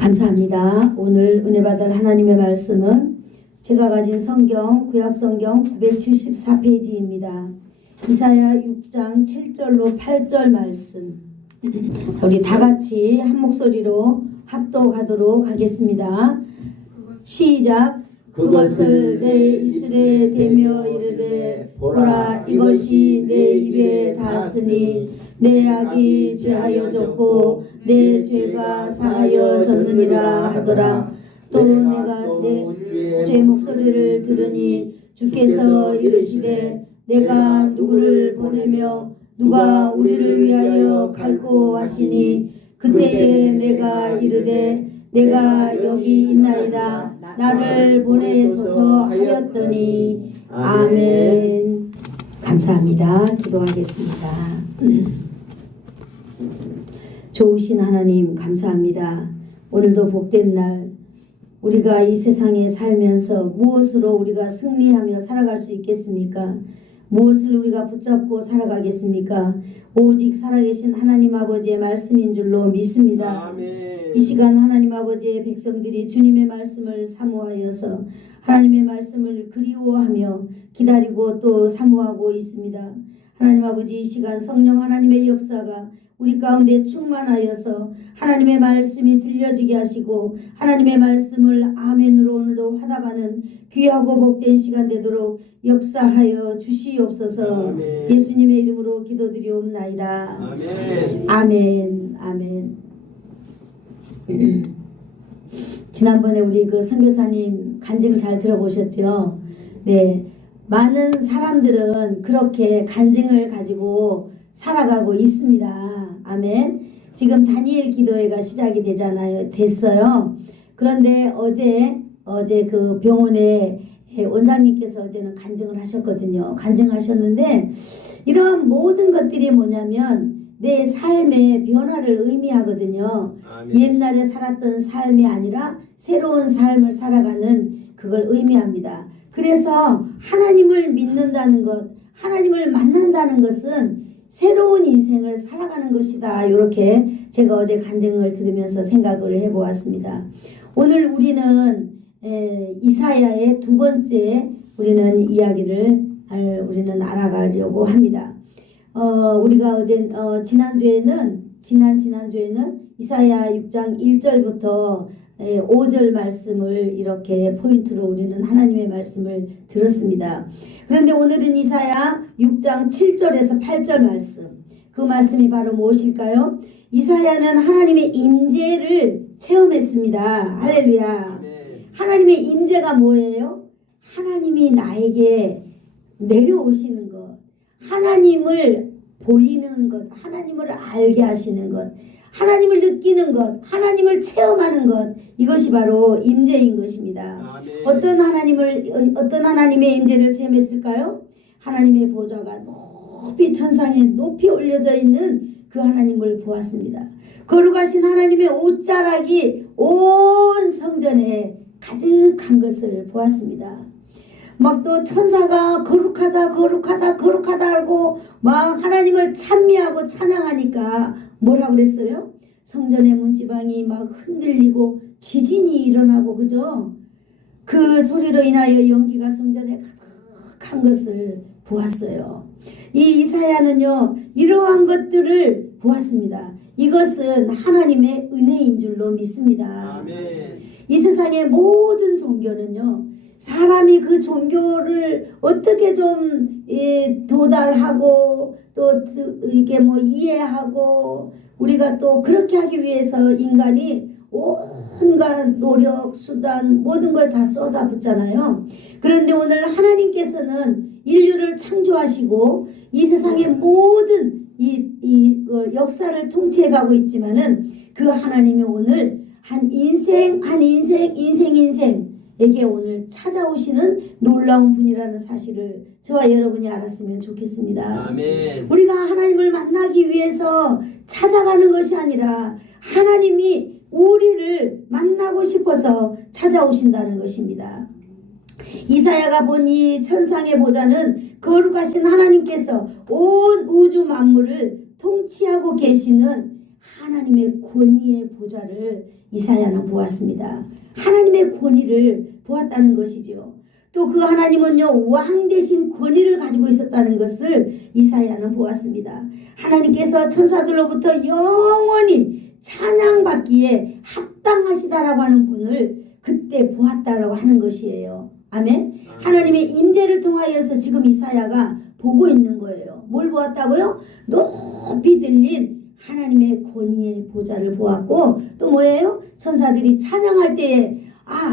감사합니다. 오늘 은혜 받을 하나님의 말씀은 제가 가진 성경 구약성경 974페이지입니다. 이사야 6장 7절로 8절 말씀. 우리 다 같이 한 목소리로 합독하도록 하겠습니다. 시작. 그것을 내 입술에 대며 이르되 보라 이것이 내 입에 닿았으니 내 악이 죄하여졌고 내 죄가 사하여졌느니라 하더라. 또 내가 내 죄 목소리를 들으니 주께서 이르시되 내가 누구를 보내며 누가 우리를 위하여 갈고 하시니 그때에 내가 이르되 내가 여기 있나이다 나를 보내소서 하였더니 아멘. 감사합니다. 기도하겠습니다. 좋으신 하나님 감사합니다. 오늘도 복된 날 우리가 이 세상에 살면서 무엇으로 우리가 승리하며 살아갈 수 있겠습니까? 무엇을 우리가 붙잡고 살아가겠습니까? 오직 살아계신 하나님 아버지의 말씀인 줄로 믿습니다. 아멘. 이 시간 하나님 아버지의 백성들이 주님의 말씀을 사모하여서 하나님의 말씀을 그리워하며 기다리고 또 사모하고 있습니다. 하나님 아버지 이 시간 성령 하나님의 역사가 우리 가운데 충만하여서 하나님의 말씀이 들려지게 하시고 하나님의 말씀을 아멘으로 오늘도 화답하는 귀하고 복된 시간 되도록 역사하여 주시옵소서. 아멘. 예수님의 이름으로 기도드리옵나이다. 아멘. 아멘. 아멘. 지난번에 우리 그 선교사님 간증 잘 들어보셨죠? 네. 많은 사람들은 그렇게 간증을 가지고 살아가고 있습니다. 아멘. 지금 다니엘 기도회가 시작이 됐어요. 그런데 어제 그 병원에 원장님께서 어제는 간증을 하셨거든요. 간증하셨는데 이런 모든 것들이 뭐냐면 내 삶의 변화를 의미하거든요. 아멘. 옛날에 살았던 삶이 아니라 새로운 삶을 살아가는 그걸 의미합니다. 그래서 하나님을 믿는다는 것, 하나님을 만난다는 것은 새로운 인생을 살아가는 것이다. 이렇게 제가 어제 간증을 들으면서 생각을 해보았습니다. 오늘 우리는 이사야의 두 번째 우리는 이야기를 우리는 알아가려고 합니다. 우리가 어제 지난주에는 이사야 6장 1절부터 5절 말씀을 이렇게 포인트로 우리는 하나님의 말씀을 들었습니다. 그런데 오늘은 이사야 6장 7절에서 8절 말씀. 그 말씀이 바로 무엇일까요? 이사야는 하나님의 임재를 체험했습니다. 할렐루야. 하나님의 임재가 뭐예요? 하나님이 나에게 내려오시는 것, 하나님을 보이는 것, 하나님을 알게 하시는 것, 하나님을 느끼는 것, 하나님을 체험하는 것, 이것이 바로 임재인 것입니다. 아멘. 어떤 하나님의 임재를 체험했을까요? 하나님의 보좌가 높이 천상에 높이 올려져 있는 그 하나님을 보았습니다. 거룩하신 하나님의 옷자락이 온 성전에 가득한 것을 보았습니다. 막 또 천사가 거룩하다 하고 막 하나님을 찬미하고 찬양하니까 뭐라 그랬어요? 성전의 문지방이 막 흔들리고 지진이 일어나고 그죠? 그 소리로 인하여 연기가 성전에 가득한 것을 보았어요. 이 이사야는요 이러한 것들을 보았습니다. 이것은 하나님의 은혜인 줄로 믿습니다. 아멘. 이 세상의 모든 종교는요 사람이 그 종교를 어떻게 좀 도달하고 또 이게 뭐 이해하고 우리가 또 그렇게 하기 위해서 인간이 온갖 노력, 수단 모든 걸 다 쏟아붓잖아요. 그런데 오늘 하나님께서는 인류를 창조하시고 이 세상의 모든 이 역사를 통치해가고 있지만은 그 하나님이 오늘 한 인생에게 오늘 찾아오시는 놀라운 분이라는 사실을 저와 여러분이 알았으면 좋겠습니다. 아멘. 우리가 하나님을 만나기 위해서 찾아가는 것이 아니라 하나님이 우리를 만나고 싶어서 찾아오신다는 것입니다. 이사야가 본 이 천상의 보좌는 거룩하신 하나님께서 온 우주 만물을 통치하고 계시는 하나님의 권위의 보좌를 이사야는 보았습니다. 하나님의 권위를 보았다는 것이지요. 또 그 하나님은요, 왕 대신 권위를 가지고 있었다는 것을 이사야는 보았습니다. 하나님께서 천사들로부터 영원히 찬양받기에 합당하시다라고 하는 분을 그때 보았다라고 하는 것이에요. 아멘. 하나님의 임재를 통하여서 지금 이사야가 보고 있는 거예요. 뭘 보았다고요? 높이 들린 하나님의 권위의 보좌를 보았고, 또 뭐예요? 천사들이 찬양할 때에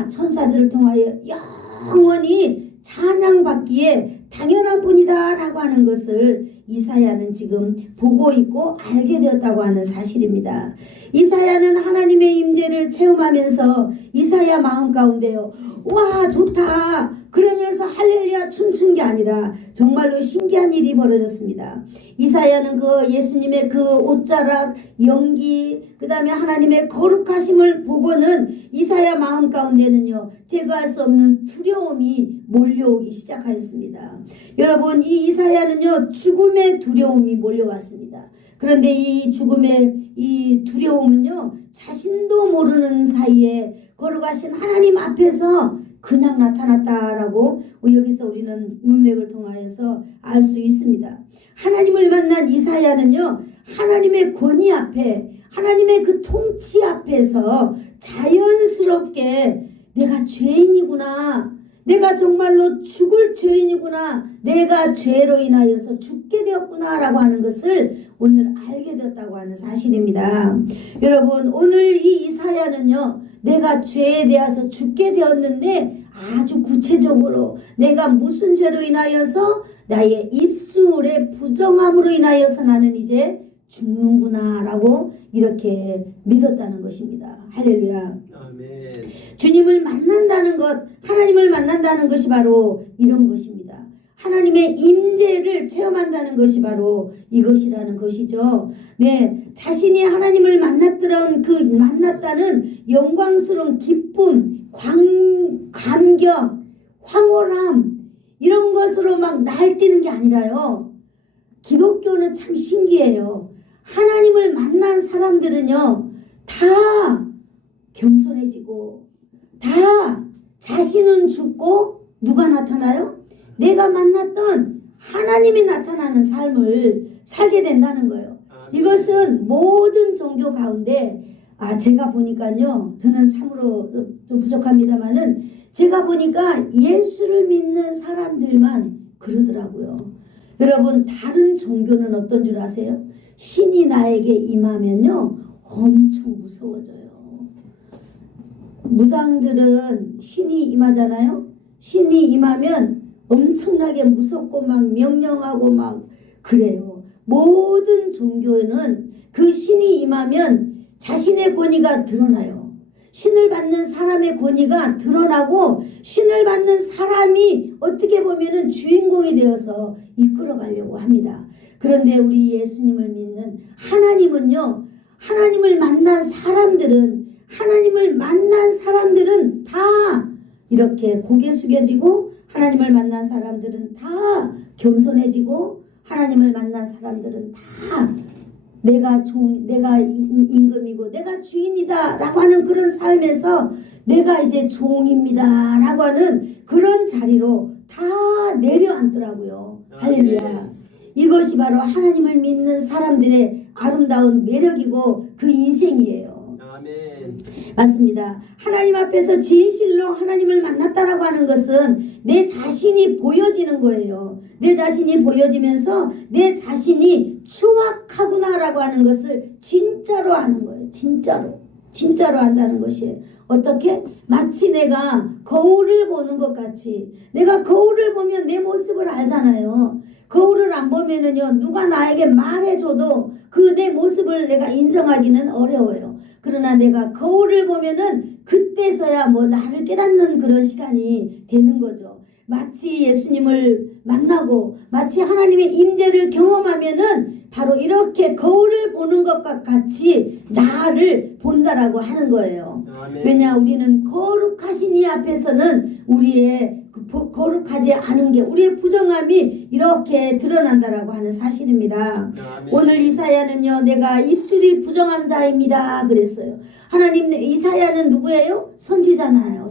천사들을 통하여 영원히 찬양받기에 당연한 분이다 라고 하는 것을 이사야는 지금 보고 있고 알게 되었다고 하는 사실입니다. 이사야는 하나님의 임재를 체험하면서 이사야 마음 가운데요, 와 좋다 그러면서 할렐루야 춤춘 게 아니라 정말로 신기한 일이 벌어졌습니다. 이사야는 그 예수님의 그 옷자락, 연기, 그 다음에 하나님의 거룩하심을 보고는 이사야 마음 가운데는요, 제거할 수 없는 두려움이 몰려오기 시작하였습니다. 여러분, 이 이사야는요, 죽음의 두려움이 몰려왔습니다. 그런데 이 죽음의 이 두려움은요, 자신도 모르는 사이에 거룩하신 하나님 앞에서 그냥 나타났다라고 여기서 우리는 문맥을 통하여서 알 수 있습니다. 하나님을 만난 이사야는요, 하나님의 권위 앞에, 하나님의 그 통치 앞에서 자연스럽게 내가 죄인이구나, 내가 정말로 죽을 죄인이구나, 내가 죄로 인하여서 죽게 되었구나 라고 하는 것을 오늘 알게 되었다고 하는 사실입니다. 여러분, 오늘 이 이사야는요, 내가 죄에 대해서 죽게 되었는데 아주 구체적으로 내가 무슨 죄로 인하여서 나의 입술의 부정함으로 인하여서 나는 이제 죽는구나 라고 이렇게 믿었다는 것입니다. 할렐루야. 아멘. 주님을 만난다는 것, 하나님을 만난다는 것이 바로 이런 것입니다. 하나님의 임재를 체험한다는 것이 바로 이것이라는 것이죠. 네, 자신이 하나님을 만났다는 영광스러운 기쁨, 감격, 황홀함 이런 것으로 막 날뛰는 게 아니라요. 기독교는 참 신기해요. 하나님을 만난 사람들은요, 다 겸손해지고 다 자신은 죽고 누가 나타나요? 내가 만났던 하나님이 나타나는 삶을 살게 된다는 거예요. 이것은 모든 종교 가운데 제가 보니까요, 저는 참으로 좀 부족합니다만은 제가 보니까 예수를 믿는 사람들만 그러더라고요. 여러분, 다른 종교는 어떤 줄 아세요? 신이 나에게 임하면요, 엄청 무서워져요. 무당들은 신이 임하잖아요. 신이 임하면 엄청나게 무섭고 막 명령하고 막 그래요. 모든 종교는 그 신이 임하면 자신의 권위가 드러나요. 신을 받는 사람의 권위가 드러나고 신을 받는 사람이 어떻게 보면은 주인공이 되어서 이끌어가려고 합니다. 그런데 우리 예수님을 믿는 하나님은요, 하나님을 만난 사람들은 다 이렇게 고개 숙여지고, 하나님을 만난 사람들은 다 겸손해지고, 하나님을 만난 사람들은 다 내가 임금이고 내가 주인이다 라고 하는 그런 삶에서 내가 이제 종입니다 라고 하는 그런 자리로 다 내려앉더라고요. 할렐루야. 이것이 바로 하나님을 믿는 사람들의 아름다운 매력이고 그 인생이에요. 아멘. 맞습니다. 하나님 앞에서 진실로 하나님을 만났다라고 하는 것은 내 자신이 보여지는 거예요. 내 자신이 보여지면서 내 자신이 추악하구나라고 하는 것을 진짜로 아는 거예요. 진짜로 안다는 것이에요. 어떻게? 마치 내가 거울을 보는 것 같이, 내가 거울을 보면 내 모습을 알잖아요. 거울을 안 보면은요, 누가 나에게 말해줘도 그 내 모습을 내가 인정하기는 어려워요. 그러나 내가 거울을 보면은 그때서야 나를 깨닫는 그런 시간이 되는 거죠. 마치 예수님을 만나고 마치 하나님의 임재를 경험하면은 바로 이렇게 거울을 보는 것과 같이 나를 본다라고 하는 거예요. 아멘. 왜냐, 우리는 거룩하신 이 앞에서는 우리의 거룩하지 않은 게 우리의 부정함이 이렇게 드러난다라고 하는 사실입니다. 아멘. 오늘 이사야는요, 내가 입술이 부정한 자입니다 그랬어요. 하나님, 이사야는 누구예요? 선지자잖아요.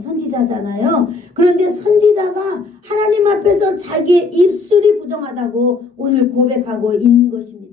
그런데 선지자가 하나님 앞에서 자기의 입술이 부정하다고 오늘 고백하고 있는 것입니다.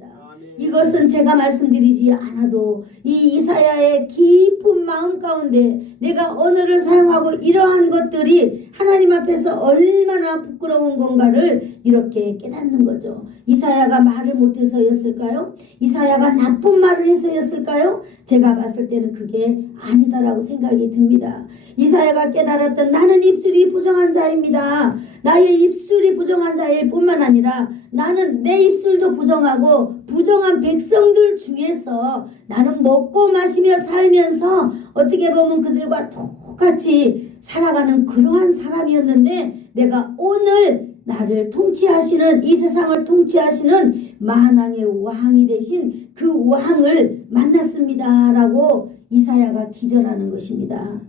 이것은 제가 말씀드리지 않아도 이 이사야의 깊은 마음 가운데 내가 언어를 사용하고 이러한 것들이 하나님 앞에서 얼마나 부끄러운 건가를 이렇게 깨닫는 거죠. 이사야가 말을 못해서였을까요? 이사야가 나쁜 말을 해서였을까요? 제가 봤을 때는 그게 아니다라고 생각이 듭니다. 이사야가 깨달았던 나는 입술이 부정한 자입니다. 나의 입술이 부정한 자일 뿐만 아니라 나는 내 입술도 부정하고 부정한 백성들 중에서 나는 먹고 마시며 살면서 어떻게 보면 그들과 똑같이 살아가는 그러한 사람이었는데 내가 오늘 나를 통치하시는 이 세상을 통치하시는 만왕의 왕이 되신 그 왕을 만났습니다 라고 이사야가 기절하는 것입니다.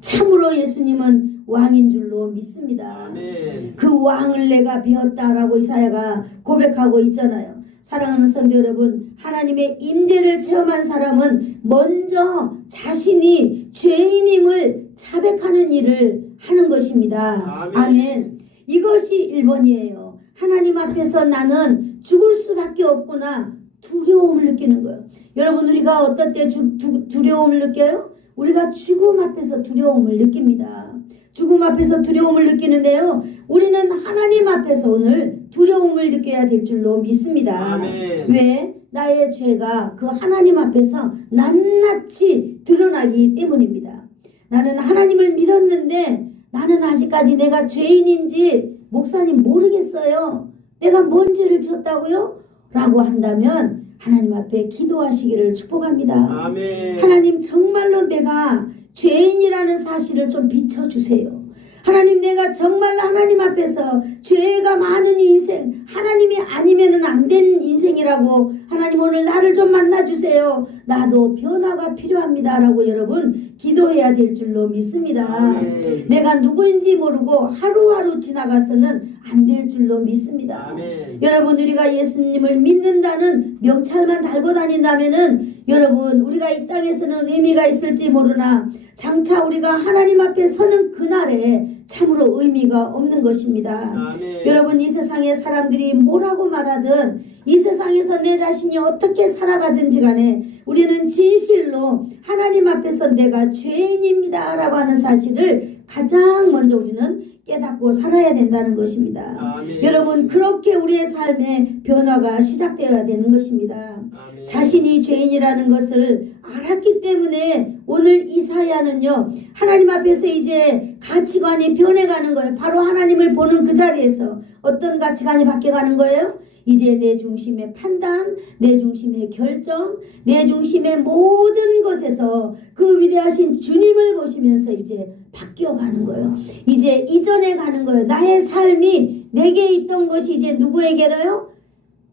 참으로 예수님은 왕인 줄로 믿습니다. 아멘. 그 왕을 내가 배웠다라고 이사야가 고백하고 있잖아요. 사랑하는 성도 여러분, 하나님의 임재를 체험한 사람은 먼저 자신이 죄인임을 자백하는 일을 하는 것입니다. 아멘. 아멘. 이것이 1번이에요. 하나님 앞에서 나는 죽을 수밖에 없구나. 두려움을 느끼는 거예요. 여러분, 우리가 어떨 때 두려움을 느껴요? 우리가 죽음 앞에서 두려움을 느낍니다. 죽음 앞에서 두려움을 느끼는데요. 우리는 하나님 앞에서 오늘 두려움을 느껴야 될 줄로 믿습니다. 아멘. 왜? 나의 죄가 그 하나님 앞에서 낱낱이 드러나기 때문입니다. 나는 하나님을 믿었는데 나는 아직까지 내가 죄인인지 목사님 모르겠어요. 내가 뭔 죄를 지었다고요? 라고 한다면 하나님 앞에 기도하시기를 축복합니다. 아멘. 하나님, 정말로 내가 죄인이라는 사실을 좀 비춰주세요. 하나님, 내가 정말 하나님 앞에서 죄가 많은 인생, 하나님이 아니면은 안 된 인생이라고 하나님 오늘 나를 좀 만나주세요. 나도 변화가 필요합니다 라고 여러분 기도해야 될 줄로 믿습니다. 아멘. 내가 누구인지 모르고 하루하루 지나가서는 안 될 줄로 믿습니다. 아멘. 여러분, 우리가 예수님을 믿는다는 명찰만 달고 다닌다면은 여러분, 우리가 이 땅에서는 의미가 있을지 모르나 장차 우리가 하나님 앞에 서는 그날에 참으로 의미가 없는 것입니다. 아멘. 여러분, 이 세상에 사람들이 뭐라고 말하든 이 세상에서 내 자신이 어떻게 살아가든지 간에 우리는 진실로 하나님 앞에서 내가 죄인입니다 라고 하는 사실을 가장 먼저 우리는 깨닫고 살아야 된다는 것입니다. 아멘. 여러분, 그렇게 우리의 삶의 변화가 시작되어야 되는 것입니다. 아멘. 자신이 죄인이라는 것을 알았기 때문에 오늘 이사야는요, 하나님 앞에서 이제 가치관이 변해가는 거예요. 바로 하나님을 보는 그 자리에서 어떤 가치관이 바뀌어가는 거예요? 이제 내 중심의 판단, 내 중심의 결정, 내 중심의 모든 것에서 그 위대하신 주님을 보시면서 이제 바뀌어가는 거예요. 이제 이전에 가는 거예요. 나의 삶이 내게 있던 것이 이제 누구에게로요?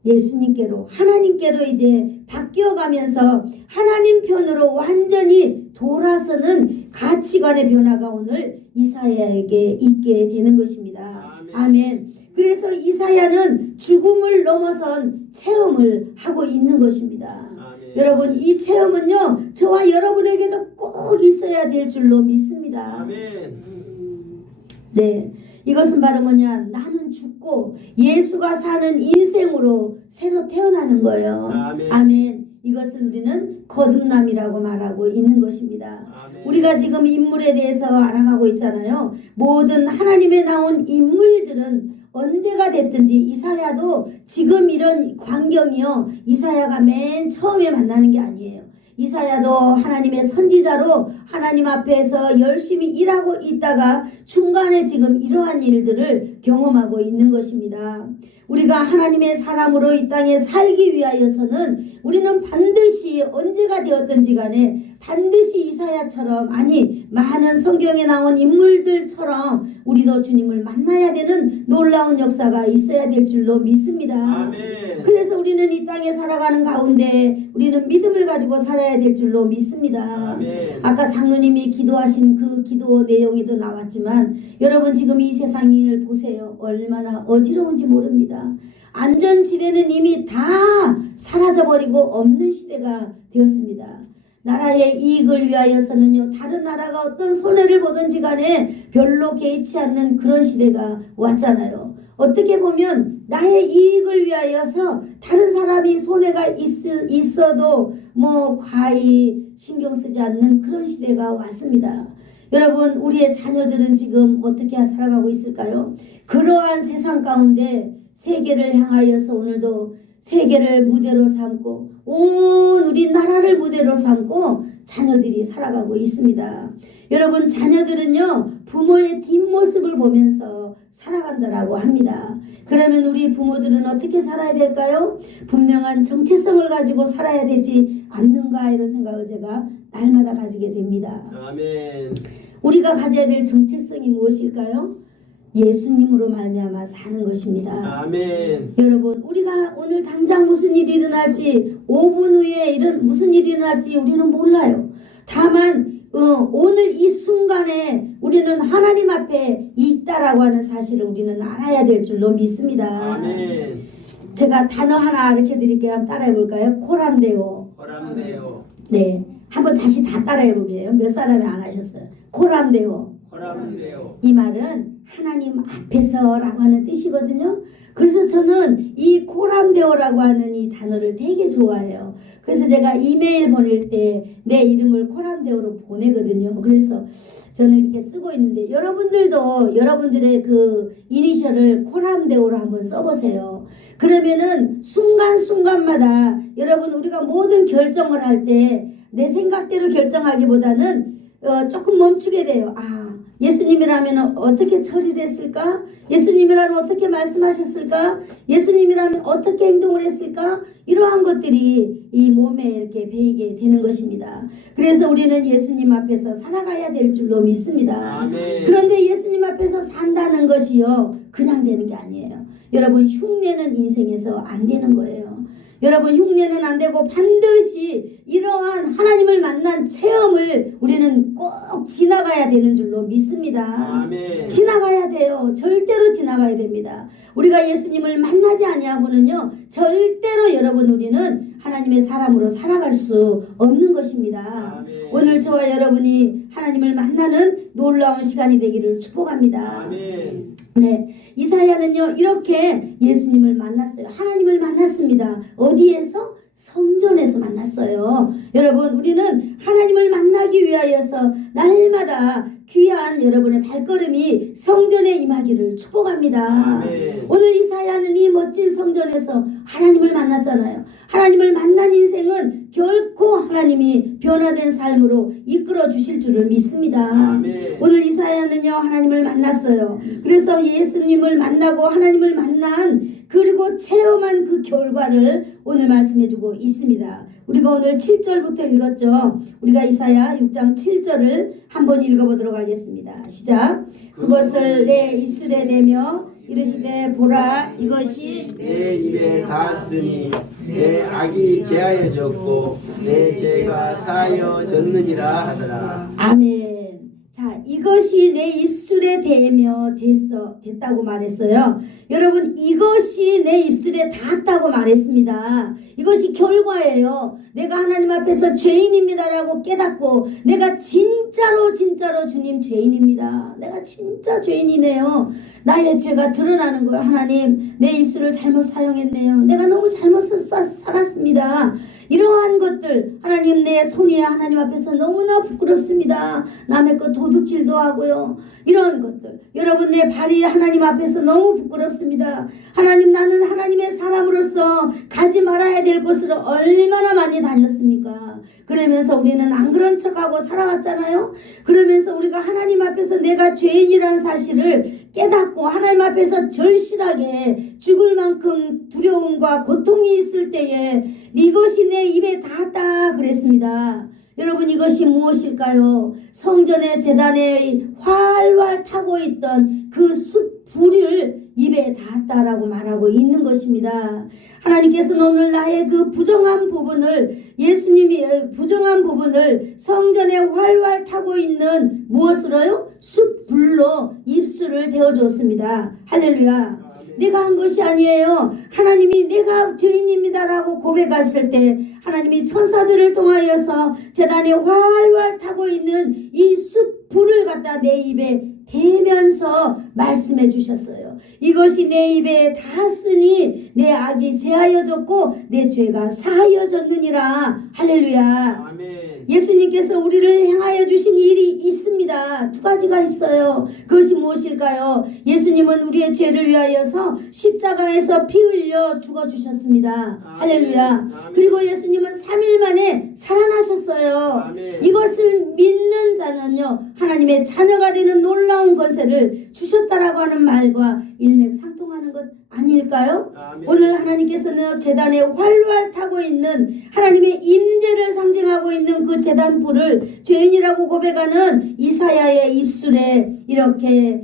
예수님께로, 하나님께로 이제 바뀌어가면서 하나님 편으로 완전히 돌아서는 가치관의 변화가 오늘 이사야에게 있게 되는 것입니다. 아멘. 아멘. 그래서 이사야는 죽음을 넘어선 체험을 하고 있는 것입니다. 아멘. 여러분, 이 체험은요, 저와 여러분에게도 꼭 있어야 될 줄로 믿습니다. 아멘. 네, 이것은 바로 뭐냐? 나는 죽고 예수가 사는 인생으로 새로 태어나는 거예요. 아멘. 아멘. 이것을 우리는 거듭남이라고 말하고 있는 것입니다. 아멘. 우리가 지금 인물에 대해서 알아가고 있잖아요. 모든 하나님에 나온 인물들은 언제가 됐든지 이사야도 지금 이런 광경이요, 이사야가 맨 처음에 만나는 게 아니에요. 이사야도 하나님의 선지자로 하나님 앞에서 열심히 일하고 있다가 중간에 지금 이러한 일들을 경험하고 있는 것입니다. 우리가 하나님의 사람으로 이 땅에 살기 위하여서는 우리는 반드시 언제가 되었든지 간에 반드시 이사야처럼, 아니 많은 성경에 나온 인물들처럼 우리도 주님을 만나야 되는 놀라운 역사가 있어야 될 줄로 믿습니다. 아멘. 그래서 우리는 이 땅에 살아가는 가운데 우리는 믿음을 가지고 살아야 될 줄로 믿습니다. 아멘. 아까 장로님이 기도하신 그 기도 내용에도 나왔지만 여러분 지금 이 세상을 보세요. 얼마나 어지러운지 모릅니다. 안전지대는 이미 다 사라져버리고 없는 시대가 되었습니다. 나라의 이익을 위하여서는요, 다른 나라가 어떤 손해를 보든지 간에 별로 개의치 않는 그런 시대가 왔잖아요. 어떻게 보면 나의 이익을 위하여서 다른 사람이 손해가 있어도 뭐 과히 신경 쓰지 않는 그런 시대가 왔습니다. 여러분, 우리의 자녀들은 지금 어떻게 살아가고 있을까요? 그러한 세상 가운데 세계를 향하여서 오늘도 세계를 무대로 삼고 온 우리 나라를 무대로 삼고 자녀들이 살아가고 있습니다. 여러분, 자녀들은요 부모의 뒷모습을 보면서 살아간다라고 합니다. 그러면 우리 부모들은 어떻게 살아야 될까요? 분명한 정체성을 가지고 살아야 되지 않는가, 이런 생각을 제가 날마다 가지게 됩니다. 아멘. 우리가 가져야 될 정체성이 무엇일까요? 예수님으로 말미암아 사는 것입니다. 아멘. 여러분, 우리가 오늘 당장 무슨 일이 일어날지, 5분 후에 무슨 일이 일어날지 우리는 몰라요. 다만 오늘 이 순간에 우리는 하나님 앞에 있다라고 하는 사실을 우리는 알아야 될 줄로 믿습니다. 아멘. 제가 단어 하나 가르쳐 드릴게요. 한번 따라해 볼까요? 코람데오. 호람데오. 네, 한번 다시 다 따라해 보게요. 몇 사람이 안 하셨어요. 코람데오. 호람데오. 이 말은 하나님 앞에서라고 하는 뜻이거든요. 그래서 저는 이 코람데오라고 하는 이 단어를 되게 좋아해요. 그래서 제가 이메일 보낼 때 내 이름을 코람데오로 보내거든요. 그래서 저는 이렇게 쓰고 있는데 여러분들도 여러분들의 그 이니셜을 코람데오로 한번 써보세요. 그러면은 순간순간마다 여러분, 우리가 모든 결정을 할 때 내 생각대로 결정하기보다는 조금 멈추게 돼요. 예수님이라면 어떻게 처리를 했을까? 예수님이라면 어떻게 말씀하셨을까? 예수님이라면 어떻게 행동을 했을까? 이러한 것들이 이 몸에 이렇게 배이게 되는 것입니다. 그래서 우리는 예수님 앞에서 살아가야 될 줄로 믿습니다. 아멘. 그런데 예수님 앞에서 산다는 것이요, 그냥 되는 게 아니에요. 여러분, 흉내는 인생에서 안 되는 거예요. 여러분, 흉내는 안 되고 반드시 이러한 하나님을 만난 체험을 우리는 꼭 지나가야 되는 줄로 믿습니다. 아멘. 지나가야 돼요. 절대로 지나가야 됩니다. 우리가 예수님을 만나지 아니하고는요, 절대로 여러분, 우리는 하나님의 사람으로 살아갈 수 없는 것입니다. 아멘. 오늘 저와 여러분이 하나님을 만나는 놀라운 시간이 되기를 축복합니다. 아멘. 네, 이사야는요 이렇게 예수님을 만났어요. 하나님을 만났습니다. 어디에서? 성전에서 만났어요. 여러분, 우리는 하나님을 만나기 위하여서 날마다 귀한 여러분의 발걸음이 성전에 임하기를 축복합니다. 아멘. 오늘 이사야는 이 멋진 성전에서 하나님을 만났잖아요. 하나님을 만난 인생은 결코 하나님이 변화된 삶으로 이끌어 주실 줄을 믿습니다. 아멘. 오늘 이사야는요 하나님을 만났어요. 그래서 예수님을 만나고 하나님을 만난, 그리고 체험한 그 결과를 오늘 말씀해주고 있습니다. 우리가 오늘 7절부터 읽었죠. 우리가 이사야 6장 7절을 한번 읽어보도록 하겠습니다. 시작. 그것을 내 입술에 대며 이르시되 보라, 이것이 내 입에 닿았으니 내 악이 제하여졌고 내 죄가 사하여졌느니라 하더라. 아멘. 자, 이것이 내 입술에 대며 됐다고 말했어요. 여러분, 이것이 내 입술에 닿았다고 말했습니다. 이것이 결과예요. 내가 하나님 앞에서 죄인입니다라고 깨닫고, 내가 진짜로 주님 죄인입니다. 내가 진짜 죄인이네요. 나의 죄가 드러나는 거예요. 하나님, 내 입술을 잘못 사용했네요. 내가 너무 잘못 살았습니다. 이러한 것들, 하나님, 내 손이 하나님 앞에서 너무나 부끄럽습니다. 남의 것 도둑질도 하고요. 이런 것들, 여러분, 내 발이 하나님 앞에서 너무 부끄럽습니다. 하나님, 나는 하나님의 사람으로서 가지 말아야 될 곳으로 얼마나 많이 다녔습니까? 그러면서 우리는 안 그런 척하고 살아왔잖아요. 그러면서 우리가 하나님 앞에서 내가 죄인이라는 사실을 깨닫고 하나님 앞에서 절실하게 죽을 만큼 두려움과 고통이 있을 때에 이것이 내 입에 닿았다 그랬습니다. 여러분 이것이 무엇일까요? 성전의 제단에 활활 타고 있던 그 숯 불을 입에 닿았다라고 말하고 있는 것입니다. 하나님께서는 오늘 나의 그 부정한 부분을 예수님이 부정한 부분을 성전에 활활 타고 있는 무엇으로요? 숯불로 입술을 데워줬습니다. 할렐루야. 내가 한 것이 아니에요. 하나님이 내가 죄인입니다라고 고백했을 때 하나님이 천사들을 통하여서 제단에 활활 타고 있는 이 숯불을 갖다 내 입에 대면서 말씀해 주셨어요. 이것이 내 입에 닿았으니 내 악이 제하여졌고 내 죄가 사하여졌느니라. 할렐루야. 아멘. 예수님께서 우리를 행하여 주신 일이 있습니다. 두 가지가 있어요. 그것이 무엇일까요? 예수님은 우리의 죄를 위하여서 십자가에서 피 흘려 죽어주셨습니다. 할렐루야. 아멘. 그리고 예수님은 3일 만에 살아나셨어요. 아멘. 이것을 믿는 자는요 하나님의 자녀가 되는 놀라운 권세를 주셨다라고 하는 말과 일맥상통하는 것 아닐까요? 아멘. 오늘 하나님께서는 제단에 활활 타고 있는 하나님의 임재를 상징하고 있는 그 제단 불을 죄인이라고 고백하는 이사야의 입술에 이렇게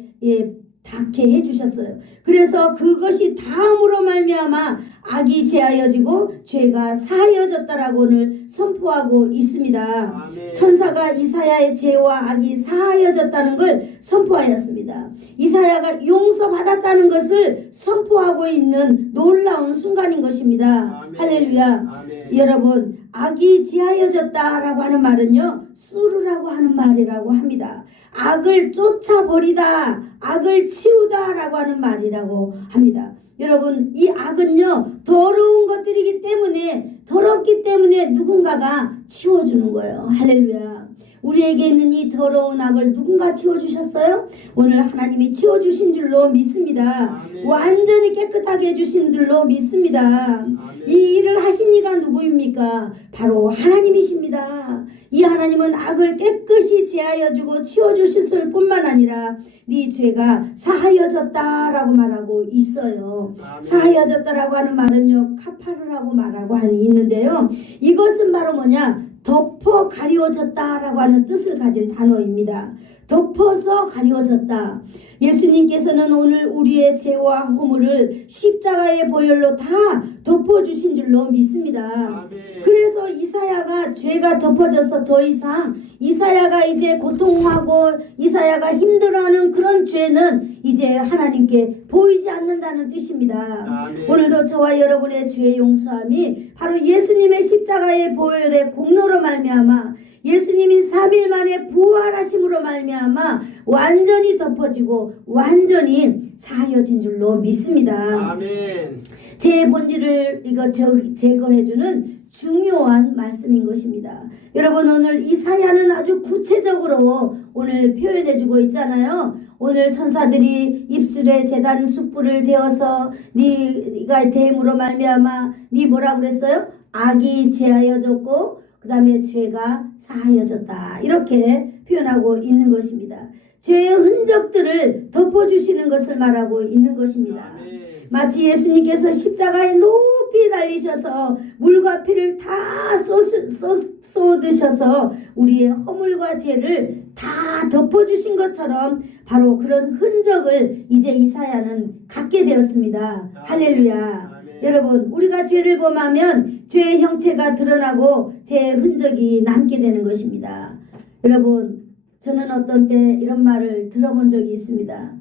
닿게 해주셨어요. 그래서 그것이 다음으로 말미암아 악이 제하여지고 죄가 사하여졌다라고 오늘 선포하고 있습니다. 아멘. 천사가 이사야의 죄와 악이 사하여졌다는 걸 선포하였습니다. 이사야가 용서받았다는 것을 선포하고 있는 놀라운 순간인 것입니다. 아멘. 할렐루야. 아멘. 여러분 악이 제하여졌다라고 하는 말은요 수르라고 하는 말이라고 합니다. 악을 쫓아버리다, 악을 치우다라고 하는 말이라고 합니다. 여러분 이 악은요 더러운 것들이기 때문에 더럽기 때문에 누군가가 치워주는 거예요. 할렐루야. 우리에게 있는 이 더러운 악을 누군가 치워주셨어요? 오늘 하나님이 치워주신 줄로 믿습니다. 아멘. 완전히 깨끗하게 해주신 줄로 믿습니다. 아멘. 이 일을 하신 이가 누구입니까? 바로 하나님이십니다. 이 하나님은 악을 깨끗이 제하여주고 치워주실 뿐만 아니라 네 죄가 사하여졌다라고 말하고 있어요. 아멘. 사하여졌다라고 하는 말은요 카파르라고 말하고 있는데요. 이것은 바로 뭐냐? 덮어 가리워졌다라고 하는 뜻을 가진 단어입니다. 덮어서 가리워졌다. 예수님께서는 오늘 우리의 죄와 허물을 십자가의 보혈로 다 덮어주신 줄로 믿습니다. 아멘. 그래서 이사야가 죄가 덮어져서 더 이상 이사야가 이제 고통하고 이사야가 힘들어하는 그런 죄는 이제 하나님께 보이지 않는다는 뜻입니다. 아멘. 오늘도 저와 여러분의 죄 용서함이 바로 예수님의 십자가의 보혈의 공로로 말미암아 예수님이 3일 만에 부활하심으로 말미암아 완전히 덮어지고 완전히 사하여진 줄로 믿습니다. 아멘. 제 본질을 제거해주는 중요한 말씀인 것입니다. 여러분 오늘 이사야는 아주 구체적으로 오늘 표현해주고 있잖아요. 오늘 천사들이 입술에 제단 숯불을 대어서 네가 대임으로 말미암아 네 뭐라 그랬어요? 악이 제하여졌고 그 다음에 죄가 사하여졌다 이렇게 표현하고 있는 것입니다. 죄의 흔적들을 덮어주시는 것을 말하고 있는 것입니다. 아멘. 마치 예수님께서 십자가에 높이 달리셔서 물과 피를 다 쏟으셔서 우리의 허물과 죄를 다 덮어주신 것처럼 바로 그런 흔적을 이제 이사야는 갖게 되었습니다. 할렐루야. 아멘. 여러분 우리가 죄를 범하면 죄의 형태가 드러나고 죄의 흔적이 남게 되는 것입니다. 여러분 저는 어떤 때 이런 말을 들어본 적이 있습니다.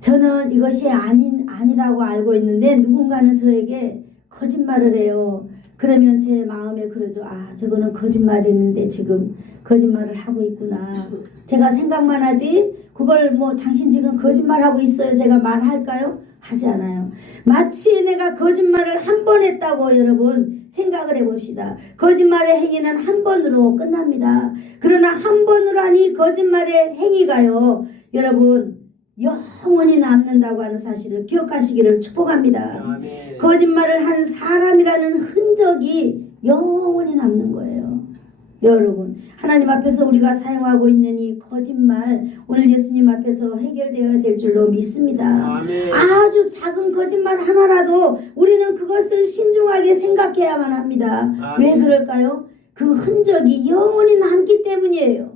저는 이것이 아니라고 알고 있는데 누군가는 저에게 거짓말을 해요. 그러면 제 마음에 그러죠. 아 저거는 거짓말했는데 지금 거짓말을 하고 있구나. 제가 생각만 하지 그걸 뭐 당신 지금 거짓말하고 있어요 제가 말할까요? 하지 않아요. 마치 내가 거짓말을 한 번 했다고 여러분 생각을 해봅시다. 거짓말의 행위는 한 번으로 끝납니다. 그러나 한 번으로 하니 거짓말의 행위가요 여러분 영원히 남는다고 하는 사실을 기억하시기를 축복합니다. 아멘. 거짓말을 한 사람이라는 흔적이 영원히 남는 거예요. 여러분 하나님 앞에서 우리가 사용하고 있는 이 거짓말 오늘 예수님 앞에서 해결되어야 될 줄로 믿습니다. 아멘. 아주 작은 거짓말 하나라도 우리는 그것을 신중하게 생각해야만 합니다. 아멘. 왜 그럴까요? 그 흔적이 영원히 남기 때문이에요.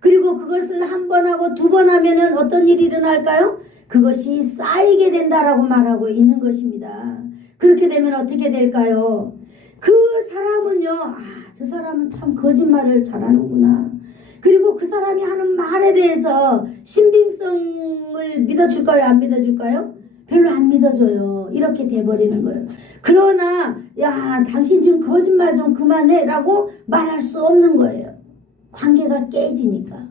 그리고 그것을 한 번 하고 두 번 하면은 어떤 일이 일어날까요? 그것이 쌓이게 된다라고 말하고 있는 것입니다. 그렇게 되면 어떻게 될까요? 그 사람은요, 저 사람은 참 거짓말을 잘하는구나. 그리고 그 사람이 하는 말에 대해서 신빙성을 믿어줄까요? 안 믿어줄까요? 별로 안 믿어줘요. 이렇게 돼버리는 거예요. 그러나 야, 당신 지금 거짓말 좀 그만해 라고 말할 수 없는 거예요. 관계가 깨지니까.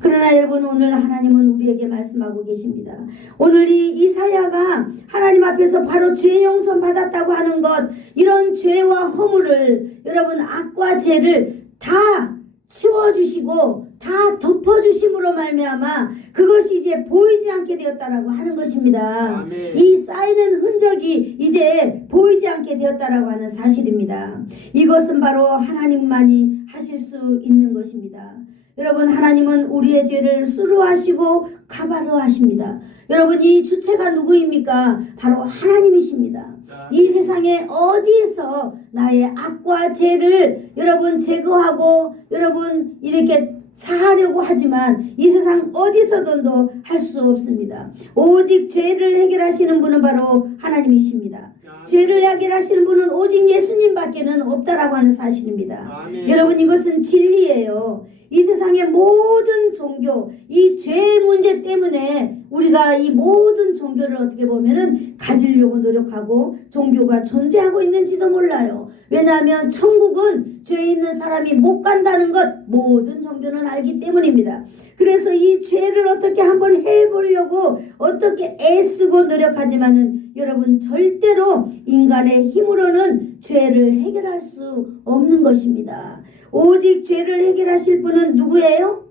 그러나 여러분, 오늘 하나님은 우리에게 말씀하고 계십니다. 오늘 이 이사야가 하나님 앞에서 바로 죄 용서 받았다고 하는 것, 이런 죄와 허물을, 여러분 악과 죄를 다 치워주시고 다 덮어주심으로 말미암아 그것이 이제 보이지 않게 되었다라고 하는 것입니다. 아멘. 이 쌓이는 흔적이 이제 보이지 않게 되었다라고 하는 사실입니다. 이것은 바로 하나님만이 하실 수 있는 것입니다. 여러분, 하나님은 우리의 죄를 수루하시고 가바르하십니다. 여러분, 이 주체가 누구입니까? 바로 하나님이십니다. 이 세상에 어디에서 나의 악과 죄를 여러분 제거하고 여러분 이렇게 사하려고 하지만 이 세상 어디서도 할 수 없습니다. 오직 죄를 해결하시는 분은 바로 하나님이십니다. 죄를 해결하시는 분은 오직 예수님밖에는 없다라고 하는 사실입니다. 아멘. 여러분, 이것은 진리예요. 이 세상의 모든 종교, 이 죄 문제 때문에 우리가 이 모든 종교를 어떻게 보면은 가지려고 노력하고 종교가 존재하고 있는지도 몰라요. 왜냐하면 천국은 죄 있는 사람이 못 간다는 것 모든 종교는 알기 때문입니다. 그래서 이 죄를 어떻게 한번 해보려고 어떻게 애쓰고 노력하지만은 여러분, 절대로 인간의 힘으로는 죄를 해결할 수 없는 것입니다. 오직 죄를 해결하실 분은 누구예요?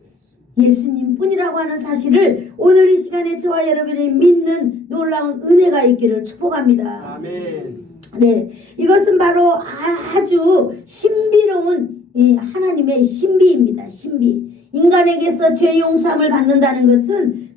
예수님 뿐이라고 하는 사실을 오늘 이 시간에 저와 여러분이 믿는 놀라운 은혜가 있기를 축복합니다. 아멘. 네, 이것은 바로 아주 신비로운 이 하나님의 신비입니다. 신비. 인간에게서 죄 용서함을 받는다는 것은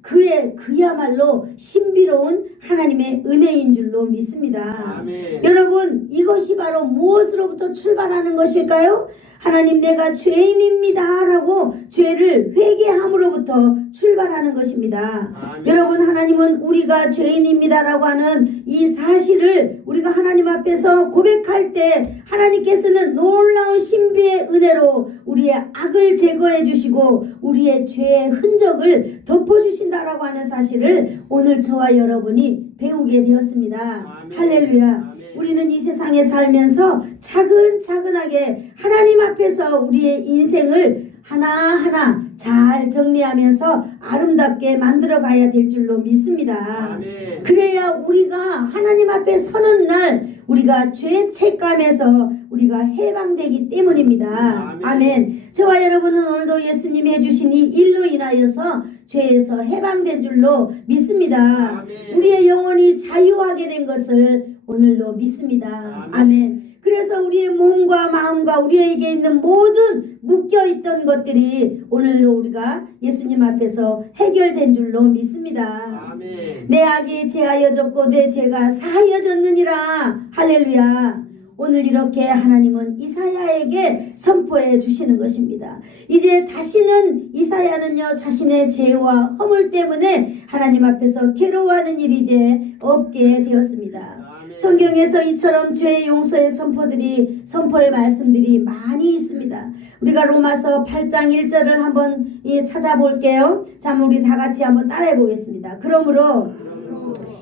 그야말로 신비로운 하나님의 은혜인 줄로 믿습니다. 아멘. 여러분, 이것이 바로 무엇으로부터 출발하는 것일까요? 하나님, 내가 죄인입니다 라고 죄를 회개함으로부터 출발하는 것입니다. 아멘. 여러분, 하나님은 우리가 죄인입니다 라고 하는 이 사실을 우리가 하나님 앞에서 고백할 때 하나님께서는 놀라운 신비의 은혜로 우리의 악을 제거해 주시고 우리의 죄의 흔적을 덮어주신다라고 하는 사실을 오늘 저와 여러분이 배우게 되었습니다. 아멘. 할렐루야. 아멘. 우리는 이 세상에 살면서 차근차근하게 하나님 앞에서 우리의 인생을 하나하나 잘 정리하면서 아름답게 만들어 가야 될 줄로 믿습니다. 아멘. 그래야 우리가 하나님 앞에 서는 날 우리가 죄책감에서 우리가 해방되기 때문입니다. 아멘. 아멘. 저와 여러분은 오늘도 예수님이 해주신 이 일로 인하여서 죄에서 해방된 줄로 믿습니다. 아멘. 우리의 영혼이 자유하게 된 것을 오늘도 믿습니다. 아멘. 아멘. 그래서 우리의 몸과 마음과 우리에게 있는 모든 묶여있던 것들이 오늘도 우리가 예수님 앞에서 해결된 줄로 믿습니다. 아멘. 내 악이 제하여졌고 내 죄가 사하여졌느니라. 할렐루야. 오늘 이렇게 하나님은 이사야에게 선포해 주시는 것입니다. 이제 다시는 이사야는요, 자신의 죄와 허물 때문에 하나님 앞에서 괴로워하는 일이 이제 없게 되었습니다. 아멘. 성경에서 이처럼 죄 용서의 선포의 말씀들이 많이 있습니다. 우리가 로마서 8장 1절을 한번 찾아볼게요. 자, 우리 다 같이 한번 따라해 보겠습니다. 그러므로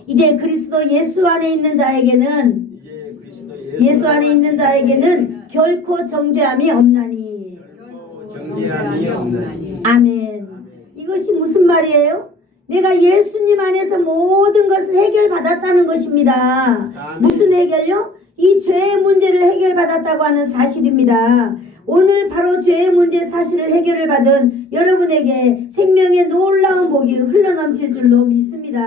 이제 그리스도 예수 안에 있는 자에게는 예수 안에 있는 자에게는 결코 정죄함이 없나니. 정죄함이 없나니. 아멘. 이것이 무슨 말이에요? 내가 예수님 안에서 모든 것을 해결받았다는 것입니다. 아멘. 무슨 해결요? 이 죄의 문제를 해결받았다고 하는 사실입니다. 오늘 바로 죄의 문제 사실을 해결을 받은 여러분에게 생명의 놀라운 복이 흘러넘칠 줄로 믿습니다.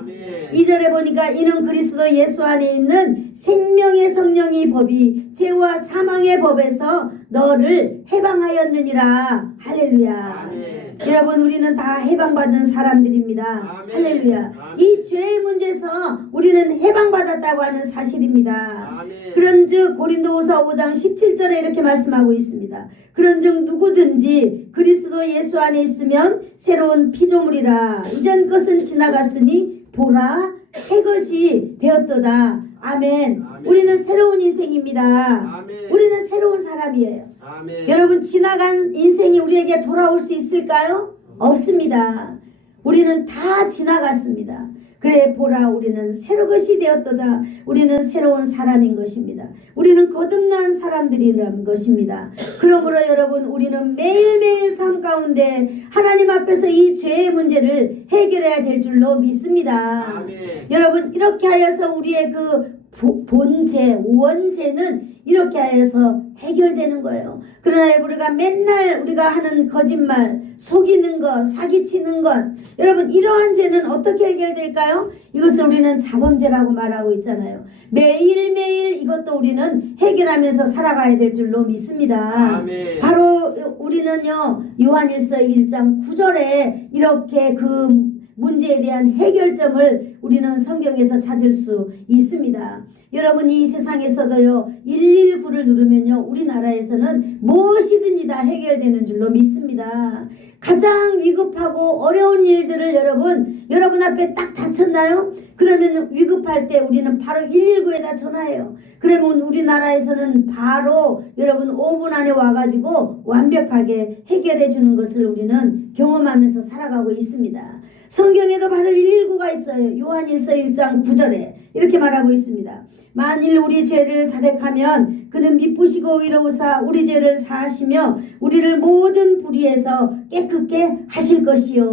아멘. 2절에 보니까 이는 그리스도 예수 안에 있는 생명의 성령의 법이 죄와 사망의 법에서 너를 해방하였느니라. 할렐루야. 아멘. 여러분 우리는 다 해방받은 사람들입니다. 아멘. 할렐루야. 아멘. 이 죄의 문제에서 우리는 해방받았다고 하는 사실입니다. 아멘. 그런즉 고린도후서 5장 17절에 이렇게 말씀하고 있습니다. 그런즉 누구든지 그리스도 예수 안에 있으면 새로운 피조물이라. 이전 것은 지나갔으니 보라 새 것이 되었도다. 아멘. 아멘. 우리는 새로운 인생입니다. 아멘. 우리는 새로운 사람이에요. 아멘. 여러분 지나간 인생이 우리에게 돌아올 수 있을까요? 없습니다. 우리는 다 지나갔습니다. 그래 보라 우리는 새로 것이 되었도다. 우리는 새로운 사람인 것입니다. 우리는 거듭난 사람들이라는 것입니다. 그러므로 여러분 우리는 매일매일 삶 가운데 하나님 앞에서 이 죄의 문제를 해결해야 될 줄로 믿습니다. 아멘. 여러분 이렇게 하여서 우리의 그 본죄, 원죄는 이렇게 하여서 해결되는 거예요. 그러나 우리가 맨날 우리가 하는 거짓말, 속이는 것, 사기치는 것, 여러분 이러한 죄는 어떻게 해결될까요? 이것을 우리는 자범죄라고 말하고 있잖아요. 매일매일 이것도 우리는 해결하면서 살아가야 될 줄로 믿습니다. 아멘. 바로 우리는요 요한일서 1장 9절에 이렇게 그 문제에 대한 해결점을 우리는 성경에서 찾을 수 있습니다. 여러분 이 세상에서도요 119를 누르면요 우리나라에서는 무엇이든지 다 해결되는 줄로 믿습니다. 가장 위급하고 어려운 일들을 여러분 앞에 딱 닥쳤나요? 그러면 위급할 때 우리는 바로 119에다 전화해요. 그러면 우리나라에서는 바로 여러분 5분 안에 와가지고 완벽하게 해결해 주는 것을 우리는 경험하면서 살아가고 있습니다. 성경에도 바로 119가 있어요. 요한일서 1장 9절에 이렇게 말하고 있습니다. 만일 우리 죄를 자백하면 그는 미쁘시고 의로우사 우리 죄를 사하시며 우리를 모든 불의에서 깨끗게 하실 것이요.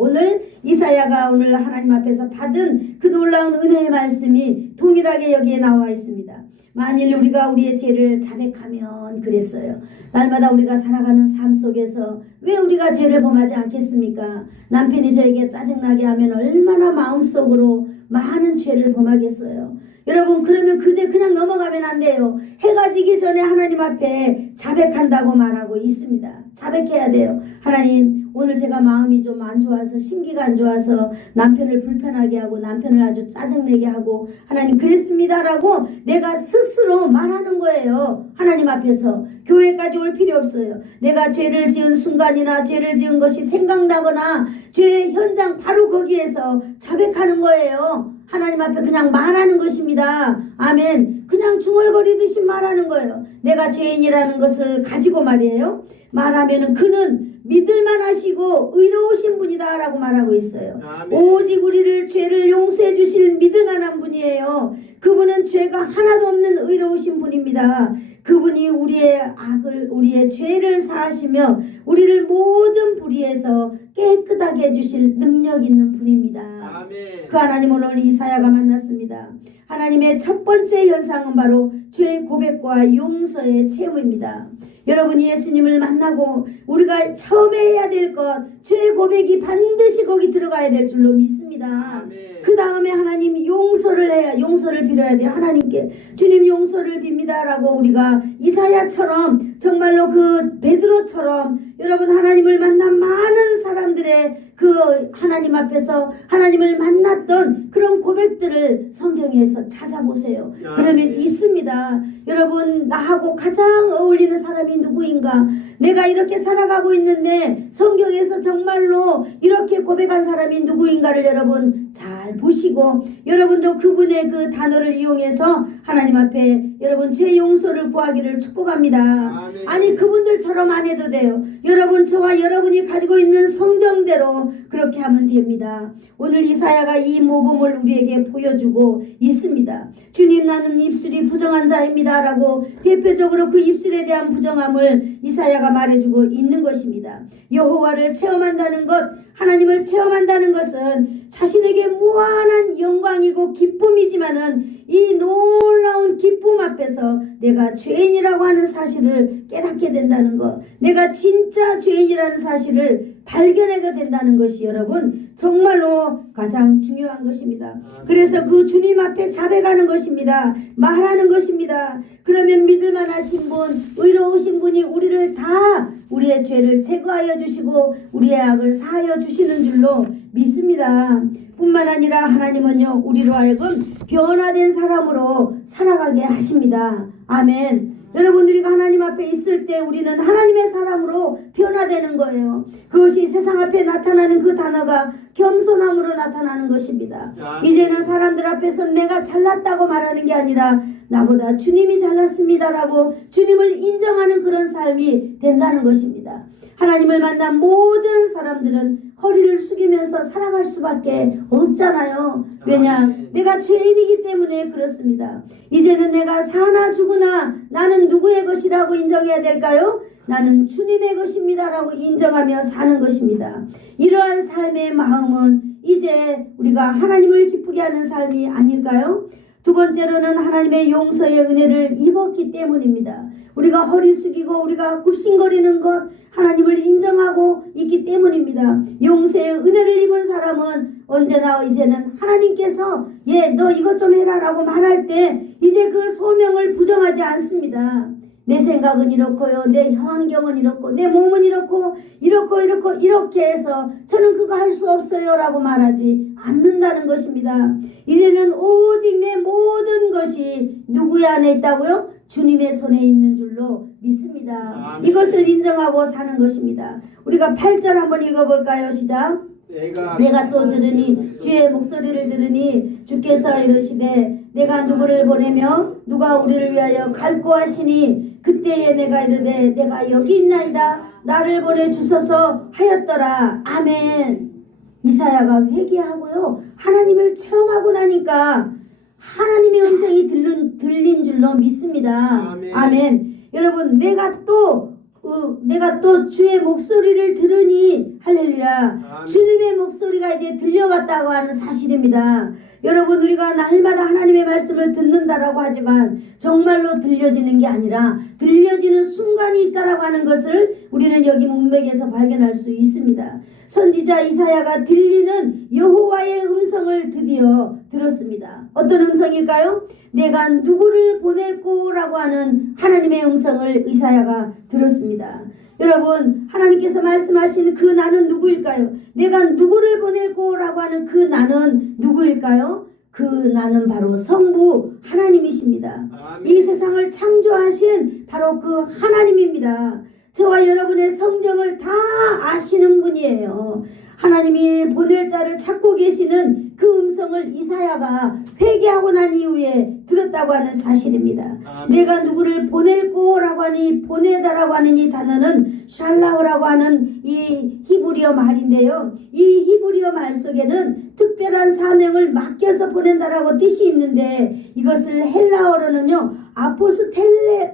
오늘 이사야가 오늘 하나님 앞에서 받은 그 놀라운 은혜의 말씀이 동일하게 여기에 나와 있습니다. 만일 우리가 우리의 죄를 자백하면 그랬어요. 날마다 우리가 살아가는 삶 속에서 왜 우리가 죄를 범하지 않겠습니까? 남편이 저에게 짜증나게 하면 얼마나 마음속으로 많은 죄를 범하겠어요. 여러분 그러면 그 죄 그냥 넘어가면 안 돼요. 해가 지기 전에 하나님 앞에 자백한다고 말하고 있습니다. 자백해야 돼요. 하나님 오늘 제가 마음이 좀 안 좋아서 심기가 안 좋아서 남편을 불편하게 하고 남편을 아주 짜증내게 하고 하나님 그랬습니다라고 내가 스스로 말하는 거예요. 하나님 앞에서. 교회까지 올 필요 없어요. 내가 죄를 지은 순간이나 죄를 지은 것이 생각나거나 죄의 현장 바로 거기에서 자백하는 거예요. 하나님 앞에 그냥 말하는 것입니다. 아멘. 그냥 중얼거리듯이 말하는 거예요. 내가 죄인이라는 것을 가지고 말이에요. 말하면은 그는 믿을만 하시고 의로우신 분이다 라고 말하고 있어요. 아멘. 오직 우리를 죄를 용서해 주실 믿을만한 분이에요. 그분은 죄가 하나도 없는 의로우신 분입니다. 그분이 우리의 죄를 사하시며 우리를 모든 불의에서 깨끗하게 해주실 능력 있는 분입니다. 아멘. 그 하나님을 오늘 이사야가 만났습니다. 하나님의 첫 번째 현상은 바로 죄 고백과 용서의 체험입니다. 여러분이 예수님을 만나고 우리가 처음에 해야 될 것, 죄 고백이 반드시 거기 들어가야 될 줄로 믿습니다. 아멘. 그 다음에 하나님 용서를 빌어야 돼요. 하나님께 주님 용서를 빕니다라고 우리가 이사야처럼 정말로 그 베드로처럼 여러분 하나님을 만난 많은 사람들의 그 하나님 앞에서 하나님을 만났던 그런 고백들을 성경에서 찾아보세요. 그러면 있습니다. 여러분 나하고 가장 어울리는 사람이 누구인가? 내가 이렇게 살아가고 있는데 성경에서 정말로 이렇게 고백한 사람이 누구인가를 여러분 잘 보시고 여러분도 그분의 그 단어를 이용해서 하나님 앞에 여러분 죄 용서를 구하기를 축복합니다. 아멘. 아니 그분들처럼 안 해도 돼요. 여러분 저와 여러분이 가지고 있는 성정대로 그렇게 하면 됩니다. 오늘 이사야가 이 모범을 우리에게 보여주고 있습니다. 주님 나는 입술이 부정한 자입니다 라고 대표적으로 그 입술에 대한 부정함을 이사야가 말해주고 있는 것입니다. 여호와를 체험한다는 것, 하나님을 체험한다는 것은 자신에게 무한한 영광이고 기쁨이지만은 이 놀라운 기쁨 앞에서 내가 죄인이라고 하는 사실을 깨닫게 된다는 것, 내가 진짜 죄인이라는 사실을 발견하게 된다는 것이 여러분 정말로 가장 중요한 것입니다. 그래서 그 주님 앞에 자백하는 것입니다. 말하는 것입니다. 그러면 믿을만 하신 분, 의로우신 분이 우리를 다 우리의 죄를 제거하여 주시고 우리의 악을 사하여 주시는 줄로 믿습니다. 뿐만 아니라 하나님은요 우리로 하여금 변화된 사람으로 살아가게 하십니다. 아멘. 여러분 우리가 하나님 앞에 있을 때 우리는 하나님의 사람으로 변화되는 거예요. 그것이 세상 앞에 나타나는 그 단어가 겸손함으로 나타나는 것입니다. 이제는 사람들 앞에서 내가 잘났다고 말하는 게 아니라 나보다 주님이 잘났습니다라고 주님을 인정하는 그런 삶이 된다는 것입니다. 하나님을 만난 모든 사람들은 허리를 숙이면서 살아갈 수밖에 없잖아요. 왜냐? 내가 죄인이기 때문에 그렇습니다. 이제는 내가 사나 죽으나 나는 누구의 것이라고 인정해야 될까요? 나는 주님의 것입니다라고 인정하며 사는 것입니다. 이러한 삶의 마음은 이제 우리가 하나님을 기쁘게 하는 삶이 아닐까요? 두 번째로는 하나님의 용서의 은혜를 입었기 때문입니다. 우리가 허리 숙이고 우리가 굽신거리는 것 하나님을 인정하고 있기 때문입니다. 용서의 은혜를 입은 사람은 언제나 이제는 하나님께서 너 이것 좀 해라 라고 말할 때 이제 그 소명을 부정하지 않습니다. 내 생각은 이렇고요. 내 환경은 이렇고 내 몸은 이렇고 이렇게 해서 저는 그거 할 수 없어요 라고 말하지 않는다는 것입니다. 이제는 오직 내 모든 것이 누구의 안에 있다고요? 주님의 손에 있는 줄로 믿습니다. 이것을 인정하고 사는 것입니다. 우리가 8절 한번 읽어볼까요? 시작. 내가 또 들으니 주의 목소리를 들으니 주께서 이르시되 내가 누구를 보내며 누가 우리를 위하여 갈고 하시니 그때에 내가 이르되 내가 여기 있나이다 나를 보내주소서 하였더라. 아멘. 이사야가 회개하고요 하나님을 체험하고 나니까 하나님의 음성이 들린 줄로 믿습니다. 아멘. 여러분 내가 또 주의 목소리를 들으니 할렐루야. 주님의 목소리가 이제 들려갔다고 하는 사실입니다. 여러분 우리가 날마다 하나님의 말씀을 듣는다라고 하지만 정말로 들려지는 게 아니라 들려지는 순간이 있다라고 하는 것을 우리는 여기 문맥에서 발견할 수 있습니다. 선지자 이사야가 들리는 여호와의 음성을 드디어 들었습니다. 어떤 음성일까요? 내가 누구를 보낼꼬 라고 하는 하나님의 음성을 이사야가 들었습니다. 여러분 하나님께서 말씀하신 그 나는 누구일까요? 내가 누구를 보낼꼬 라고 하는 그 나는 누구일까요? 그 나는 바로 성부 하나님이십니다. 이 세상을 창조하신 바로 그 하나님입니다. 저와 여러분의 성정을 다 아시는 분이에요. 하나님이 보낼 자를 찾고 계시는 그 음성을 이사야가 회개하고 난 이후에 들었다고 하는 사실입니다. 내가 누구를 보낼꼬 라고 하니 보내다라고 하는 이 단어는 샬라오라고 하는 이 히브리어 말인데요. 이 히브리어 말 속에는 특별한 사명을 맡겨서 보낸다라고 뜻이 있는데 이것을 헬라어로는요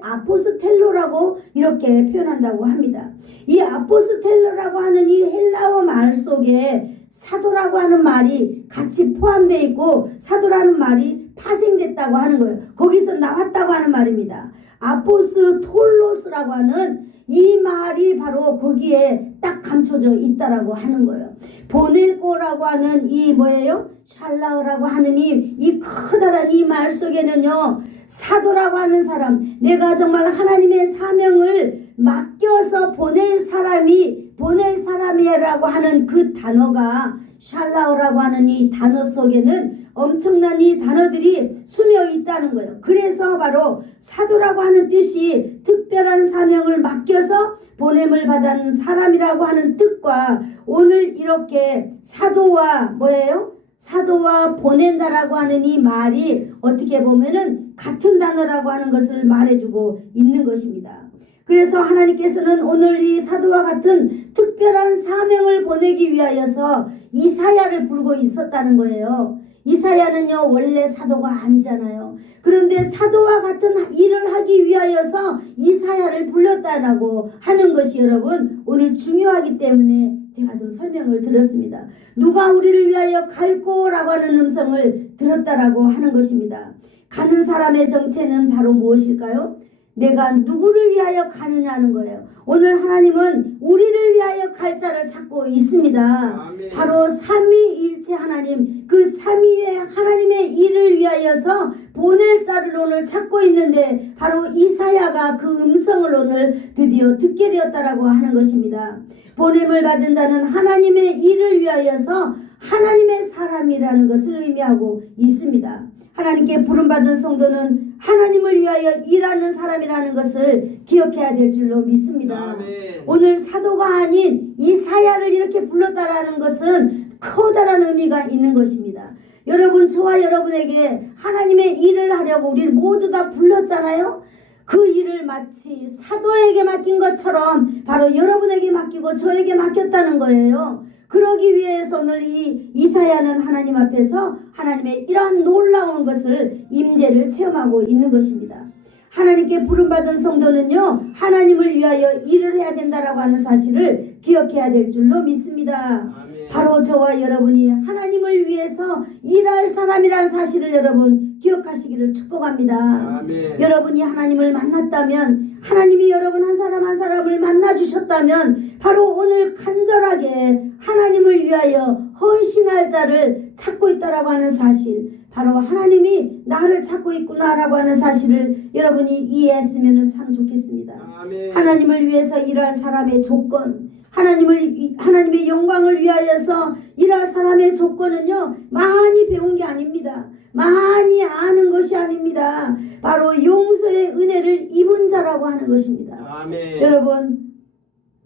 아포스텔로라고 이렇게 표현한다고 합니다. 이 아포스텔로라고 하는 이 헬라어 말 속에 사도라고 하는 말이 같이 포함되어 있고 사도라는 말이 파생됐다고 하는 거예요. 거기서 나왔다고 하는 말입니다. 아포스톨로스라고 하는 이 말이 바로 거기에 딱 감춰져 있다라고 하는 거예요. 보낼 거라고 하는 이 뭐예요? 샬라오라고 하는 이 커다란 이 말 속에는요 사도라고 하는 사람, 내가 정말 하나님의 사명을 맡겨서 보낼 사람이라고 하는 그 단어가 샬라오라고 하는 이 단어 속에는 엄청난 이 단어들이 스며 있다는 거예요. 그래서 바로 사도라고 하는 뜻이 특별한 사명을 맡겨서 보냄을 받은 사람이라고 하는 뜻과 오늘 이렇게 사도와 뭐예요? 사도와 보낸다라고 하는 이 말이 어떻게 보면은 같은 단어라고 하는 것을 말해주고 있는 것입니다. 그래서 하나님께서는 오늘 이 사도와 같은 특별한 사명을 보내기 위하여서 이사야를 부르고 있었다는 거예요. 이사야는요 원래 사도가 아니잖아요. 그런데 사도와 같은 일을 하기 위하여서 이사야를 불렀다라고 하는 것이 여러분 오늘 중요하기 때문에 제가 좀 설명을 드렸습니다. 누가 우리를 위하여 갈꼬라고 하는 음성을 들었다라고 하는 것입니다. 가는 사람의 정체는 바로 무엇일까요? 내가 누구를 위하여 가느냐는 거예요. 오늘 하나님은 우리를 위하여 갈 자를 찾고 있습니다. 아멘. 바로 삼위일체 하나님, 그 삼위의 하나님의 일을 위하여서 보낼 자를 오늘 찾고 있는데 바로 이사야가 그 음성을 오늘 드디어 듣게 되었다라고 하는 것입니다. 보냄을 받은 자는 하나님의 일을 위하여서 하나님의 사람이라는 것을 의미하고 있습니다. 하나님께 부름받은 성도는 하나님을 위하여 일하는 사람이라는 것을 기억해야 될 줄로 믿습니다. 아멘. 오늘 사도가 아닌 이사야를 이렇게 불렀다라는 것은 커다란 의미가 있는 것입니다. 여러분, 저와 여러분에게 하나님의 일을 하려고 우리를 모두 다 불렀잖아요. 그 일을 마치 사도에게 맡긴 것처럼 바로 여러분에게 맡기고 저에게 맡겼다는 거예요. 그러기 위해서 오늘 이 이사야는 하나님 앞에서 하나님의 이러한 놀라운 것을 임재를 체험하고 있는 것입니다. 하나님께 부름받은 성도는요, 하나님을 위하여 일을 해야 된다라고 하는 사실을 기억해야 될 줄로 믿습니다. 아멘. 바로 저와 여러분이 하나님을 위해서 일할 사람이라는 사실을 여러분 기억하시기를 축복합니다. 아멘. 여러분이 하나님을 만났다면, 하나님이 여러분 한 사람 한 사람을 만나주셨다면 바로 오늘 간절하게 하나님을 위하여 헌신할 자를 찾고 있다라고 하는 사실, 바로 하나님이 나를 찾고 있구나라고 하는 사실을 여러분이 이해했으면 참 좋겠습니다. 아멘. 하나님을 위해서 일할 사람의 조건, 하나님의 영광을 위하여서 일할 사람의 조건은요, 많이 배운 게 아닙니다. 많이 아는 것이 아닙니다. 바로 용서의 은혜를 입은 자라고 하는 것입니다. 아멘.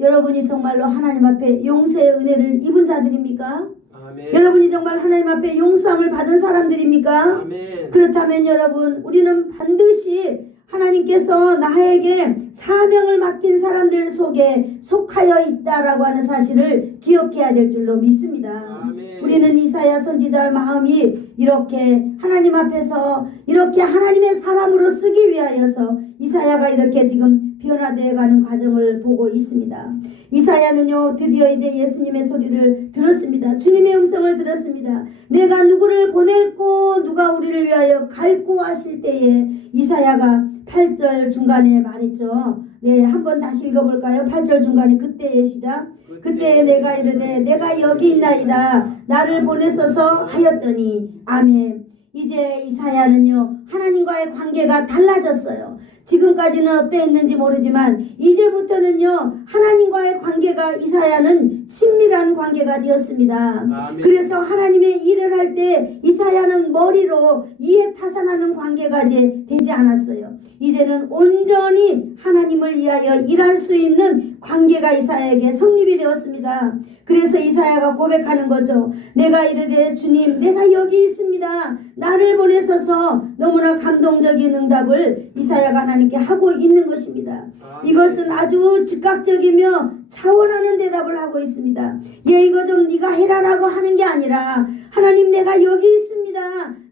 여러분이 정말로 하나님 앞에 용서의 은혜를 입은 자들입니까? 아멘. 여러분이 정말 하나님 앞에 용서함을 받은 사람들입니까? 아멘. 그렇다면 여러분, 우리는 반드시 하나님께서 나에게 사명을 맡긴 사람들 속에 속하여 있다라고 하는 사실을 기억해야 될 줄로 믿습니다. 아멘. 우리는 이사야 선지자의 마음이 이렇게 하나님 앞에서 이렇게 하나님의 사람으로 쓰기 위하여서 이사야가 이렇게 지금 변화되어 가는 과정을 보고 있습니다. 이사야는요, 드디어 이제 예수님의 소리를 들었습니다. 주님의 음성을 들었습니다. 내가 누구를 보낼고 누가 우리를 위하여 갈고 하실 때에 이사야가 8절 중간에 말했죠. 네, 한번 다시 읽어볼까요? 8절 중간에 그때의 시작. 그때에 내가 이르되 내가 여기 있나이다. 나를 보내소서 하였더니. 아멘. 이제 이사야는요, 하나님과의 관계가 달라졌어요. 지금까지는 어떠했는지 모르지만 이제부터는요, 하나님과의 관계가 이사야는 친밀한 관계가 되었습니다. 아멘. 그래서 하나님의 일을 할 때 이사야는 머리로 이에 타산하는 관계가 이제 되지 않았어요. 이제는 온전히 하나님을 위하여 일할 수 있는 관계가 이사야에게 성립이 되었습니다. 그래서 이사야가 고백하는 거죠. 내가 이르되 주님, 내가 여기 있습니다. 나를 보내소서. 너무나 감동적인 응답을 이사야가 하나님께 하고 있는 것입니다. 이것은 아주 즉각적이며 차원하는 대답을 하고 있습니다. 이거 좀 네가 해라라고 하는 게 아니라 하나님, 내가 여기 있습니다.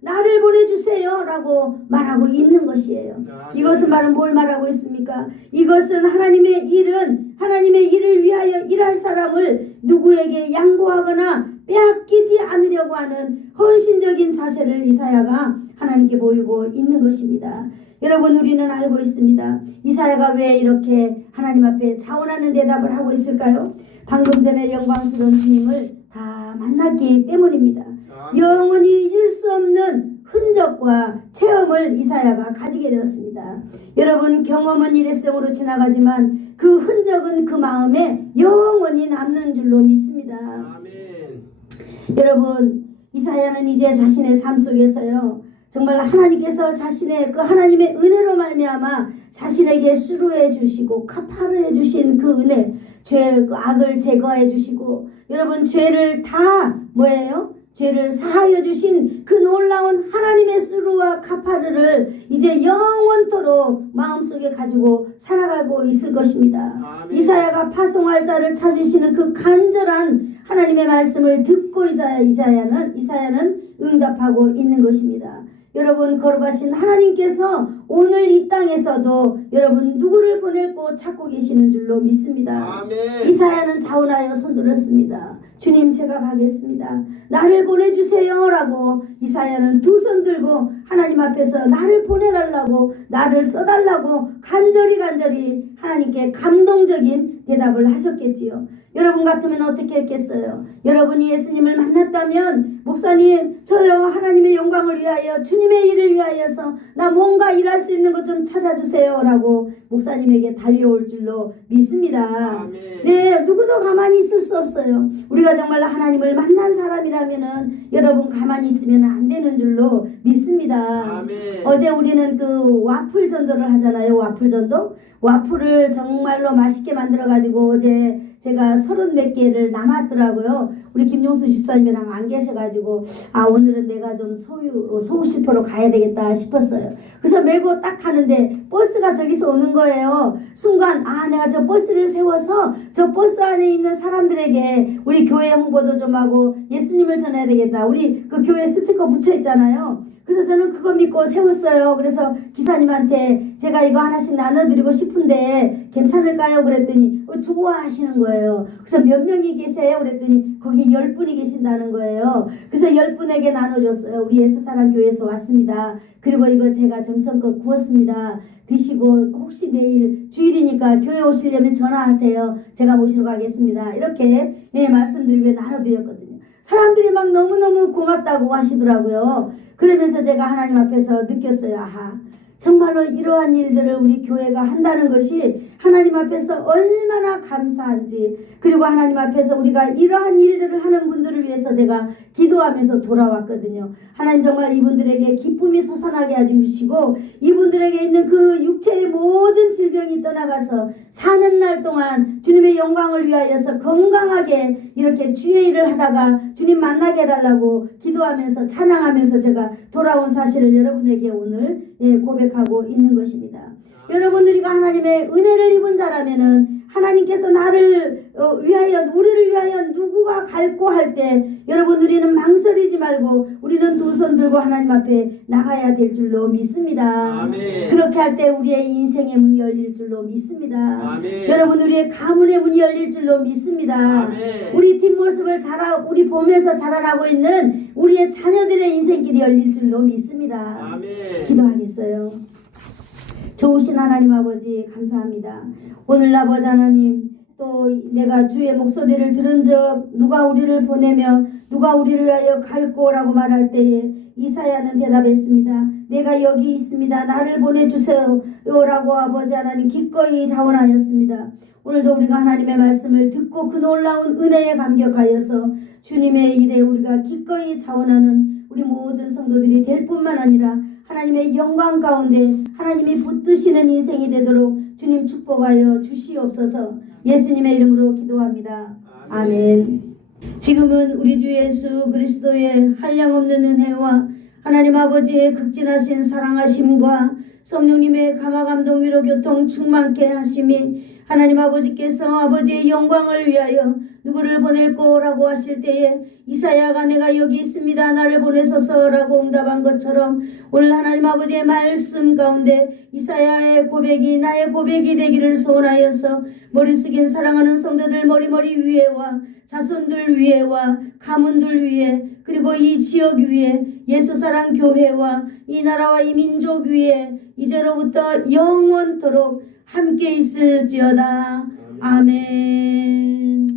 나를 보내주세요 라고 말하고 있는 것이에요. 이것은 바로 뭘 말하고 있습니까? 이것은 하나님의 일을 위하여 일할 사람을 누구에게 양보하거나 빼앗기지 않으려고 하는 헌신적인 자세를 이사야가 하나님께 보이고 있는 것입니다. 여러분, 우리는 알고 있습니다. 이사야가 왜 이렇게 하나님 앞에 자원하는 대답을 하고 있을까요? 방금 전에 영광스러운 주님을 다 만났기 때문입니다. 영원히 잊을 수 없는 흔적과 체험을 이사야가 가지게 되었습니다. 여러분, 경험은 일회성으로 지나가지만 그 흔적은 그 마음에 영원히 남는 줄로 믿습니다. 아멘. 여러분, 이사야는 이제 자신의 삶 속에서요, 정말 하나님께서 자신의 그 하나님의 은혜로 말미암아 자신에게 수루해 주시고 카파르해 주신 그 은혜, 그 악을 제거해 주시고, 여러분, 죄를 다 죄를 사하여 주신 그 놀라운 하나님의 수루와 카파르를 이제 영원토록 마음속에 가지고 살아가고 있을 것입니다. 아멘. 이사야가 파송할 자를 찾으시는 그 간절한 하나님의 말씀을 듣고 이사야는 응답하고 있는 것입니다. 여러분, 거룩하신 하나님께서 오늘 이 땅에서도 여러분 누구를 보낼고 찾고 계시는 줄로 믿습니다. 아멘. 이사야는 자원하여 손들었습니다. 주님, 제가 가겠습니다. 나를 보내주세요 라고 이사야는 두 손 들고 하나님 앞에서 나를 보내달라고, 나를 써달라고 간절히 하나님께 감동적인 대답을 하셨겠지요. 여러분 같으면 어떻게 했겠어요? 여러분이 예수님을 만났다면 목사님 저요 하나님의 영광을 위하여 주님의 일을 위하여서 나 뭔가 일할 수 있는 것 좀 찾아주세요 라고 목사님에게 달려올 줄로 믿습니다. 아멘. 네, 누구도 가만히 있을 수 없어요. 우리가 정말 하나님을 만난 사람이라면은 여러분 가만히 있으면 안 되는 줄로 믿습니다. 아멘. 어제 우리는 그 와플 전도를 하잖아요. 와플 전도. 와플을 정말로 맛있게 만들어 가지고 어제 제가 34개를 남았더라고요. 우리 김용수 집사님이랑 안 계셔가지고 오늘은 내가 좀 소우시포로 가야 되겠다 싶었어요. 그래서 메고 딱 하는데 버스가 저기서 오는 거예요. 순간 내가 저 버스를 세워서 저 버스 안에 있는 사람들에게 우리 교회 홍보도 좀 하고 예수님을 전해야 되겠다. 우리 그 교회 스티커 붙여 있잖아요. 그래서 저는 그거 믿고 세웠어요. 그래서 기사님한테 제가 이거 하나씩 나눠드리고 싶은데 괜찮을까요? 그랬더니 좋아하시는 거예요. 그래서 몇 명이 계세요? 그랬더니 거기 10분이 계신다는 거예요. 그래서 10분에게 나눠줬어요. 우리 예수사랑교회에서 왔습니다. 그리고 이거 제가 정성껏 구웠습니다. 드시고 혹시 내일 주일이니까 교회 오시려면 전화하세요. 제가 모시러 가겠습니다. 이렇게 말씀드리고 나눠드렸거든요. 사람들이 막 너무너무 고맙다고 하시더라고요. 그러면서 제가 하나님 앞에서 느꼈어요. 정말로 이러한 일들을 우리 교회가 한다는 것이 하나님 앞에서 얼마나 감사한지, 그리고 하나님 앞에서 우리가 이러한 일들을 하는 분들을 위해서 제가 기도하면서 돌아왔거든요. 하나님 정말 이분들에게 기쁨이 솟아나게 해주시고 이분들에게 있는 그 육체의 모든 질병이 떠나가서 사는 날 동안 주님의 영광을 위하여서 건강하게 이렇게 주의 일을 하다가 주님 만나게 해달라고 기도하면서 찬양하면서 제가 돌아온 사실을 여러분에게 오늘 고백하고 있는 것입니다. 여러분, 우리가 하나님의 은혜를 입은 자라면은 하나님께서 나를 위하여, 우리를 위하여 누구가 갈고 할 때 여러분, 우리는 망설이지 말고 우리는 두 손 들고 하나님 앞에 나가야 될 줄로 믿습니다. 아멘. 그렇게 할 때 우리의 인생의 문이 열릴 줄로 믿습니다. 아멘. 여러분, 우리의 가문의 문이 열릴 줄로 믿습니다. 아멘. 우리 뒷모습을 우리 보면서 자라나고 있는 우리의 자녀들의 인생길이 열릴 줄로 믿습니다. 아멘. 기도하겠어요. 좋으신 하나님 아버지 감사합니다. 오늘 아버지 하나님, 또 내가 주의 목소리를 들은 적 누가 우리를 보내며 누가 우리를 위하여 갈고라고 말할 때에 이사야는 대답했습니다. 내가 여기 있습니다. 나를 보내주세요 라고 아버지 하나님 기꺼이 자원하였습니다. 오늘도 우리가 하나님의 말씀을 듣고 그 놀라운 은혜에 감격하여서 주님의 일에 우리가 기꺼이 자원하는 우리 모든 성도들이 될 뿐만 아니라 하나님의 영광 가운데 하나님이 붙드시는 인생이 되도록 주님 축복하여 주시옵소서. 예수님의 이름으로 기도합니다. 아멘. 지금은 우리 주 예수 그리스도의 한량없는 은혜와 하나님 아버지의 극진하신 사랑하심과 성령님의 감화감동 위로 교통 충만케 하심이 하나님 아버지께서 아버지의 영광을 위하여 누구를 보낼 거라고 하실 때에 이사야가 내가 여기 있습니다. 나를 보내소서라고 응답한 것처럼 오늘 하나님 아버지의 말씀 가운데 이사야의 고백이 나의 고백이 되기를 소원하여서 머리 숙인 사랑하는 성도들 머리 위에와 자손들 위에와 가문들 위에 그리고 이 지역 위에 예수사랑 교회와 이 나라와 이 민족 위에 이제로부터 영원토록 함께 있을지어다. 아멘.